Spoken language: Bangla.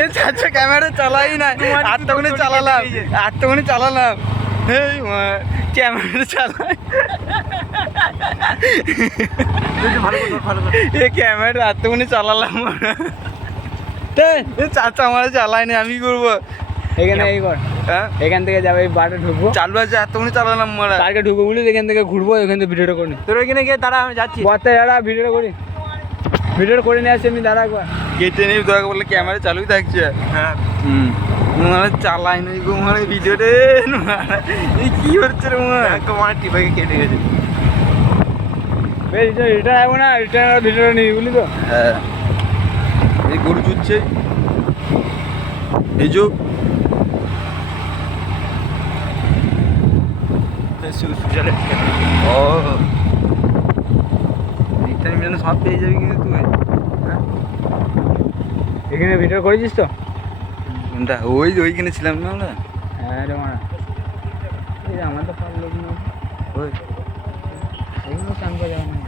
এ চাচা ক্যামেরা চালাই না, আটটাখানি চালালাম এই ক্যামেরা চালাই এ ক্যামেরা আটটাখানি চালালাম। চাচা আমার চালাই না, আমি করবো এখানে এই কর, হ্যাঁ এখান থেকে যাবে এই বারটা ঢুকবো, চালু আছে এতক্ষণ চালালাম মারা পার্কে ঢুকবো বলি, এখান থেকে ঘুরবো, এখান থেকে ভিডিওটা করি। তোর ওইখানে গিয়ে দাঁড়া, আমি যাচ্ছি। বর্তা দাঁড়া, ভিডিওটা করে নিয়ে আসছি আমি, দাঁড়া একবার। কেটে নিয়ে দরকার বললে ক্যামেরা চালুই থাকছে। হ্যাঁ মানে চালাই নাই গো মানে ভিডিওতে এই কি হচ্ছে রে তোমার টিপাকে কেটে গেছে। রিটার্ন আসবো না, রিটার্ন ভিডিওটা নিবি বুঝলি তো। হ্যাঁ এই গরু চুচ্ছে এই যো ও এইটা আমি যেন সব পেয়ে যাবি কিন্তু তুই। হ্যাঁ এখানে ভিডিও করেছিস তো? কোনটা? ওইখানে ছিলাম না আমরা। হ্যাঁ রে মারা, এই যে আমার তো পারলো না, ওই এইগুলো চান করে যাবো না।